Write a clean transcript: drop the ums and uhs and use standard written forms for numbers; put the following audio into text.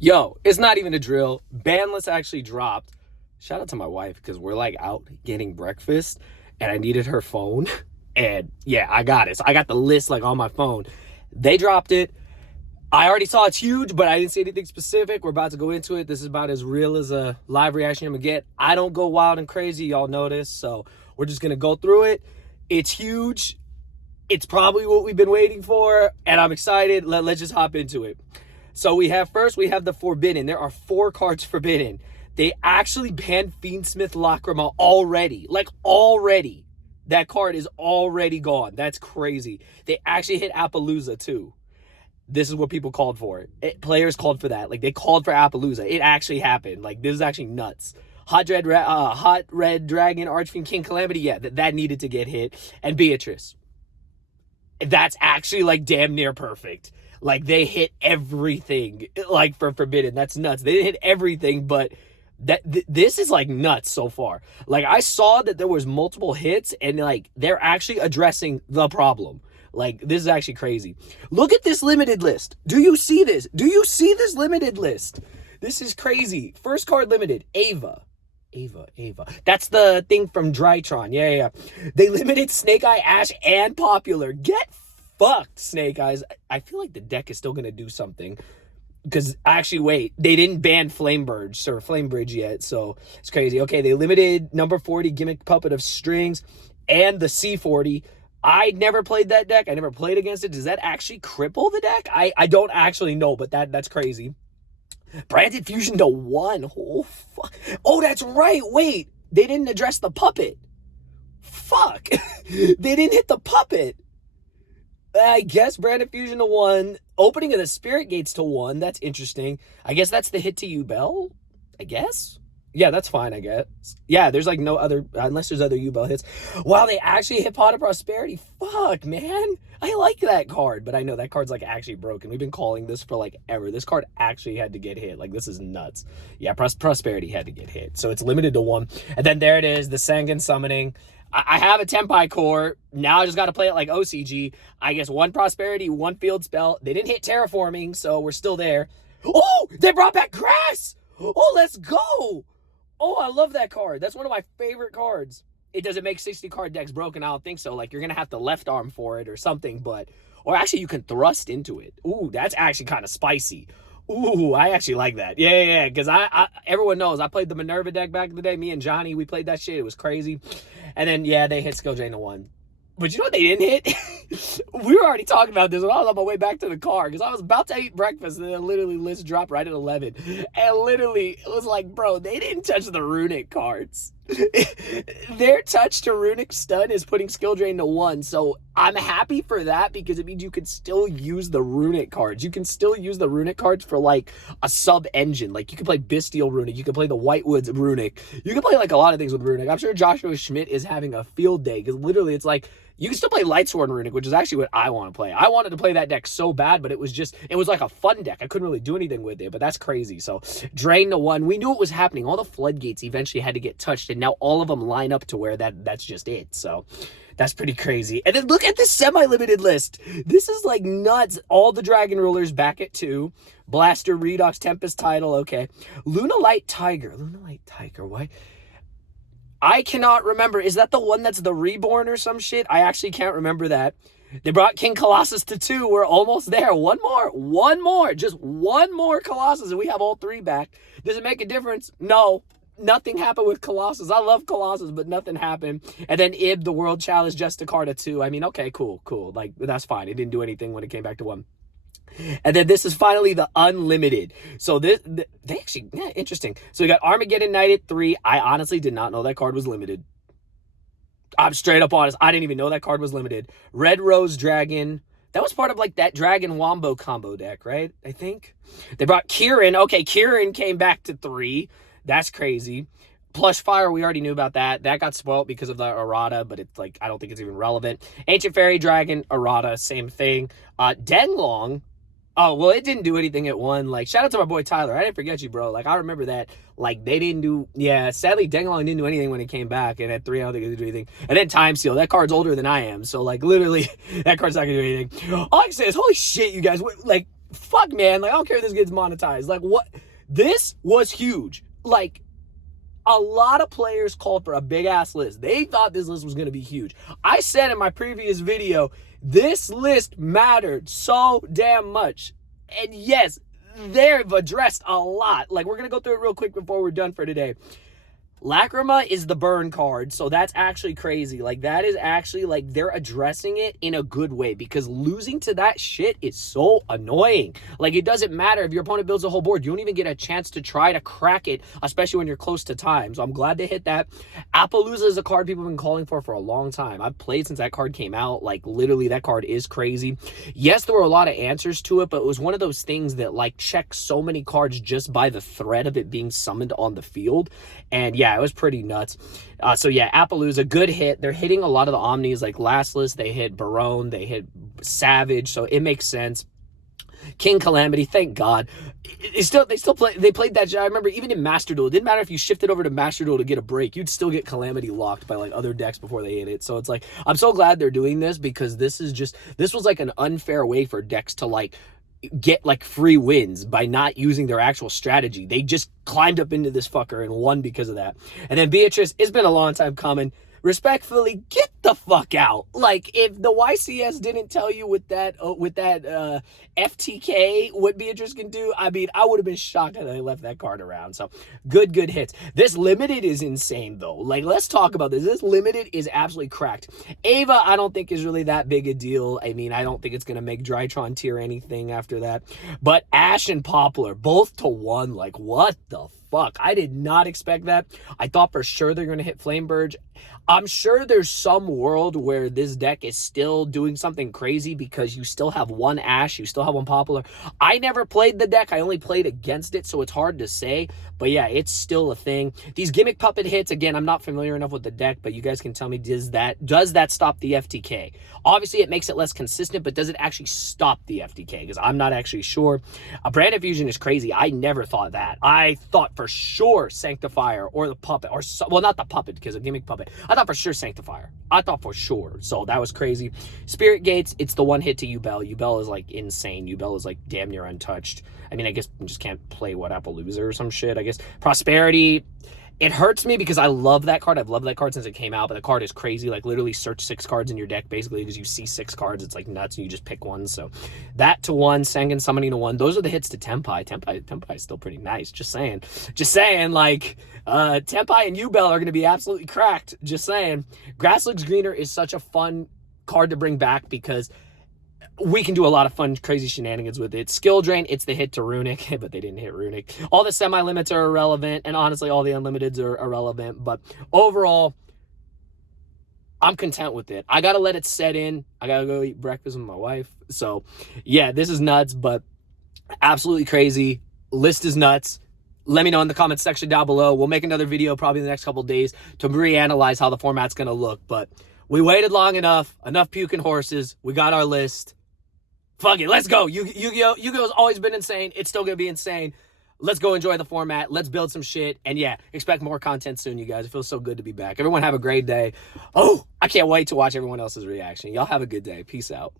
Yo, it's not even a drill. BANLIST actually dropped. Shout out to my wife because we're like out getting breakfast and I needed her phone. And yeah, I got it. So I got the list like on my phone. They dropped it. I already saw it's huge, but I didn't see anything specific. We're about to go into it. This is about as real as a live reaction I'm gonna get. I don't go wild and crazy, y'all know this. So we're just gonna go through it. It's huge. It's probably what we've been waiting for, and I'm excited. Let's just hop into it. So we have the Forbidden. There are 4 cards Forbidden. They actually banned Fiendsmith Lacrima already. Like, already. That card is already gone. That's crazy. They actually hit Appaloosa, too. This is what people called for. Players called for that. Like, they called for Appaloosa. It actually happened. Like, this is actually nuts. Hot Red Dragon, Archfiend, King Calamity. Yeah, that needed to get hit. And Beatrice. That's actually, like, damn near perfect. Like, they hit everything, like, for Forbidden. That's nuts. They didn't hit everything, but this is, like, nuts so far. Like, I saw that there was multiple hits, and, like, they're actually addressing the problem. Like, this is actually crazy. Look at this limited list. Do you see this? Do you see this limited list? This is crazy. First card limited, Ava. Ava. That's the thing from Drytron. Yeah. They limited Snake Eye, Ash, and Popular. Get fucked, Snake Eyes. I feel like the deck is still going to do something. Because, actually, wait. They didn't ban Flamebridge yet, so it's crazy. Okay, they limited number 40, Gimmick Puppet of Strings, and the C40. I never played that deck. I never played against it. Does that actually cripple the deck? I don't actually know, but that's crazy. Branded Fusion to 1. Oh, fuck. Oh, that's right. Wait. They didn't address the puppet. Fuck. They didn't hit the puppet. I guess Branded Fusion to 1. Opening of the Spirit Gates to 1. That's interesting. I guess that's the hit to Yubel. I guess. Yeah, that's fine, I guess. Yeah, there's like no other, unless there's other Yubel hits. Wow, they actually hit Pot of Prosperity. Fuck, man. I like that card, but I know that card's like actually broken. We've been calling this for like ever. This card actually had to get hit. Like, this is nuts. Yeah, Prosperity had to get hit. So it's limited to 1. And then there it is, the Sangan Summoning. I have a Tempai core. Now I just got to play it like OCG. I guess 1 Prosperity, 1 Field Spell. They didn't hit Terraforming, so we're still there. Oh, they brought back Grass. Oh, let's go. Oh, I love that card. That's one of my favorite cards. It doesn't make 60 card decks broken. I don't think so. Like, you're going to have to left arm for it or something, but, or actually you can thrust into it. Ooh, that's actually kind of spicy. Ooh, I actually like that. Yeah, because everyone knows I played the Minerva deck back in the day. Me and Johnny, we played that shit. It was crazy. And then, yeah, they hit Skill Drain to 1. But you know what they didn't hit? We were already talking about this when I was on my way back to the car, because I was about to eat breakfast, and then literally list dropped right at 11. And literally, it was like, bro, they didn't touch the Runic cards. Their touch to Runic Stun is putting Skill Drain to 1. So I'm happy for that, because it means you can still use the Runic cards. You can still use the Runic cards for like a sub-engine. Like, you can play Bestial Runic. You can play the Whitewoods Runic. You can play like a lot of things with Runic. I'm sure Joshua Schmidt is having a field day, because literally it's like, you can still play Lightsworn Runic, which is actually what I want to play. I wanted to play that deck so bad, but it was like a fun deck. I couldn't really do anything with it, but that's crazy. So, Drain to 1. We knew it was happening. All the floodgates eventually had to get touched, and now all of them line up to where that's just it. So, that's pretty crazy. And then look at this semi-limited list. This is like nuts. All the Dragon Rulers back at 2. Blaster, Redox, Tempest Tidal. Okay. Lunalight Tiger. Why? I cannot remember. Is that the one that's the Reborn or some shit? I actually can't remember that. They brought King Colossus to 2. We're almost there. One more. Just one more Colossus, and we have all 3 back. Does it make a difference? No. Nothing happened with Colossus. I love Colossus, but nothing happened. And then Ib, the World Challenge, Justicarta 2. I mean, okay, cool. Like, that's fine. It didn't do anything when it came back to 1. And then this is finally the Unlimited. So they actually, yeah, interesting. So we got Armageddon Knight at 3. I honestly did not know that card was limited. I'm straight up honest. I didn't even know that card was limited. Red Rose Dragon. That was part of like that Dragon Wombo combo deck, right? I think. They brought Kieran. Okay, Kieran came back to 3. That's crazy. Plush Fire, we already knew about that. That got spoiled because of the errata, but it's like, I don't think it's even relevant. Ancient Fairy Dragon, errata, same thing. Denlong. Oh, well, it didn't do anything at 1. Like, shout out to my boy Tyler. I didn't forget you, bro. Like, I remember that. Like, they didn't do... Yeah, sadly, Denglong didn't do anything when it came back. And at 3, I don't think it did anything. And then Time Seal. That card's older than I am. So, like, literally, that card's not going to do anything. All I can say is, holy shit, you guys. Like, fuck, man. Like, I don't care if this gets monetized. Like, what? This was huge. Like, a lot of players called for a big-ass list. They thought this list was going to be huge. I said in my previous video, this list mattered so damn much. And yes, they've addressed a lot. Like, we're going to go through it real quick before we're done for today. Lacrima is the burn card, so that's actually crazy. Like, that is actually, like, they're addressing it in a good way, because losing to that shit is so annoying. Like, it doesn't matter if your opponent builds a whole board. You don't even get a chance to try to crack it, especially when you're close to time. So I'm glad they hit that. Appaloosa is a card people have been calling for a long time. I've played since that card came out. Like, literally, that card is crazy. Yes, there were a lot of answers to it, but it was one of those things that, like, checks so many cards just by the threat of it being summoned on the field. And yeah, it was pretty nuts. So yeah, Appaloosa, good hit. They're hitting a lot of the Omnis, like last list, they hit Barone, they hit Savage, so it makes sense. King Calamity, thank God. They still played that. I remember even in Master Duel, it didn't matter if you shifted over to Master Duel to get a break, you'd still get Calamity locked by like other decks before they hit it. So it's like, I'm so glad they're doing this, because this was like an unfair way for decks to like get like free wins by not using their actual strategy. They just climbed up into this fucker and won because of that. And then Beatrice, it's been a long time coming. Respectfully, get the fuck out. Like, if the YCS didn't tell you with that FTK what Beatrice can do, I mean, I would have been shocked if they left that card around. So good hits. This limited is insane though. Like, let's talk about this. This limited is absolutely cracked. Ava, I don't think is really that big a deal. I mean, I don't think it's gonna make Drytron tier anything after that. But Ash and Poplar, both to 1. Like, what the fuck? I did not expect that. I thought for sure they're gonna hit Flameburge. I'm sure there's some world where this deck is still doing something crazy, because you still have 1 Ash, you still have 1 Popular. I never played the deck, I only played against it, so it's hard to say. But yeah, it's still a thing. These Gimmick Puppet hits, again, I'm not familiar enough with the deck, but you guys can tell me, does that stop the FTK? Obviously, it makes it less consistent, but does it actually stop the FTK? Because I'm not actually sure. A Brand Infusion is crazy. I never thought that. I thought for sure Sanctifier or the Puppet, or well, not the Puppet, because a Gimmick Puppet. I thought for sure Sanctifier. I thought for sure. So that was crazy. Spirit Gates, it's the one hit to Ubel. Ubel is like insane. Ubel is like damn near untouched. I mean, I guess we just can't play what Appaloosa or some shit, I guess. Prosperity, it hurts me because I love that card. I've loved that card since it came out, but the card is crazy. Like, literally search 6 cards in your deck, basically, because you see 6 cards. It's like nuts, and you just pick one. So that to 1, Sengen Summoning to 1. Those are the hits to Tempai. Tempai is still pretty nice. Just saying, like, Tempai and Ubel are going to be absolutely cracked. Just saying. Grass Looks Greener is such a fun card to bring back, because we can do a lot of fun, crazy shenanigans with it. Skill Drain, it's the hit to Runic, but they didn't hit Runic. All the semi-limits are irrelevant, and honestly, all the unlimiteds are irrelevant. But overall, I'm content with it. I got to let it set in. I got to go eat breakfast with my wife. So, yeah, this is nuts, but absolutely crazy. List is nuts. Let me know in the comments section down below. We'll make another video probably in the next couple of days to reanalyze how the format's going to look. But we waited long enough. Enough puking horses. We got our list. Fuck it, let's go. Yu-Gi-Oh's always been insane. It's still going to be insane. Let's go enjoy the format. Let's build some shit. And yeah, expect more content soon, you guys. It feels so good to be back. Everyone have a great day. Oh, I can't wait to watch everyone else's reaction. Y'all have a good day. Peace out.